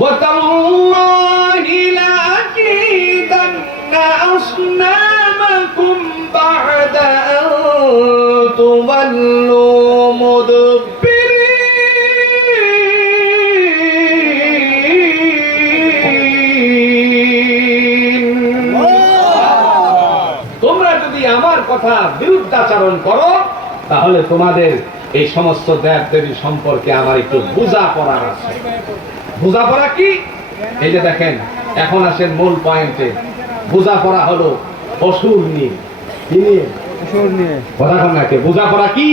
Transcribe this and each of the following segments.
وتالله لأكيدن أصنامكم بعد أن تولوا مدبرين তোমরা যদি আমার কথা বিরুদ্ধাচরণ করো তাহলে তোমাদের এই সমস্ত দেব দেবী সম্পর্কে আমার একটু বোঝা পড়ার আছে বোঝা পড়া কি? এই যে দেখেন এখন আসেন মূল পয়েন্টে বোঝা পড়া হলো অসুর নিয়ে। কি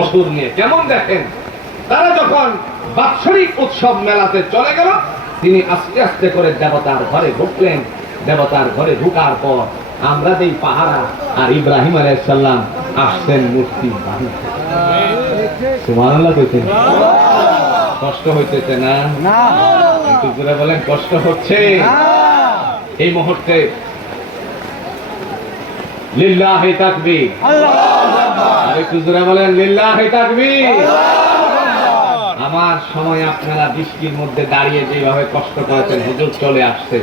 অসুর কেমন দেখেন? তারা যখন বাৎসরিক উৎসব মেলাতে চলে গেল তিনি আস্তে আস্তে করে দেবতার ঘরে ঢুকলেন। দেবতার ঘরে ঢুকার পর আমরা দেই পাহারা আর ইব্রাহিম আলাইসাল্লাম আসছেন মূর্তি কষ্ট হইতেছে না? একটু জোরে বলেন কষ্ট হচ্ছে এই মুহূর্তে লিল্লাহি তাকবীর। একটু জোরে বলেন লিল্লাহি তাকবীর। আমার সময় আপনারা বৃষ্টির মধ্যে দাঁড়িয়ে যেভাবে কষ্ট করেছেন হুজুর চলে আসছে।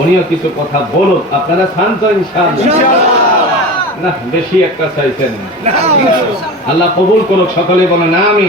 উনিও কিছু কথা বলুক আপনারা শান্ত না বেশি একটা চাইছেন। আল্লাহ কবুল করুক সকলে বলেন আমি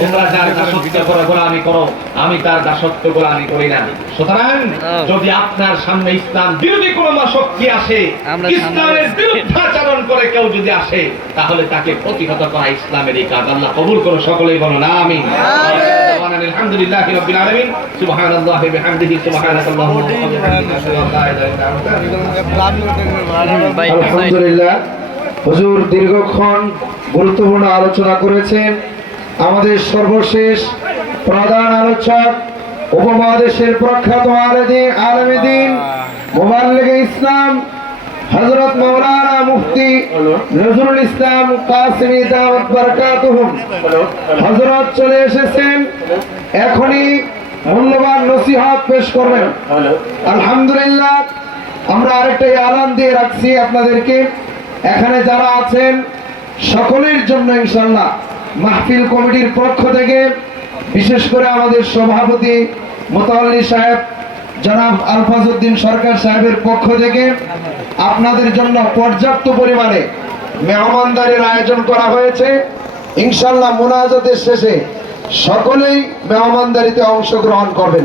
তোমরা যার দাসত্ব করো গোলামি করো আমি তার দাসত্ব গোলামি করি না। সুতরাং যদি আপনার সামনে ইসলাম বিরোধী কোনো শক্তি আসে ইসলামের বিরুদ্ধাচরণ করে কেউ যদি আসে তাহলে তাকে প্রতিহত করা ইসলামের এই কাজ। আল্লাহ কবুল করো সকলেই বলো না আমি রবিল আলমিন। সুবহানাল্লাহ বিহামদিহি। আলহামদুলিল্লাহ। হুজুর দীর্ঘক্ষণ গুরুত্বপূর্ণ আলোচনা করেছেন। আমাদের সর্বশেষ প্রধান আলোচক, উপমহাদেশের প্রখ্যাত ইসলাম হজরত মৌলানা মুফতি নজরুল ইসলাম কাসিমি দাওয়াত হজরত চলে এসেছেন, এখনই মূল্যবান নসিহত পেশ করবেন। আলহামদুলিল্লাহ, আমরা আরেকটা আলান দিয়ে রাখছি আপনাদেরকে। এখানে যারা আছেন, সকলের জন্য ইনশাল্লাহ মাহফিল কমিটির পক্ষ থেকে বিশেষ করে আমাদের সভাপতি মোতাল্লি সাহেব, জনাব আলফাজউদ্দিন সরকার সাহেবের পক্ষ থেকে আপনাদের জন্য পর্যাপ্ত পরিমাণে মেহমানদারের আয়োজন করা হয়েছে। ইনশাল্লাহ মোনাজাতের শেষে সকলেই মেহমানদারিতে অংশগ্রহণ করবেন।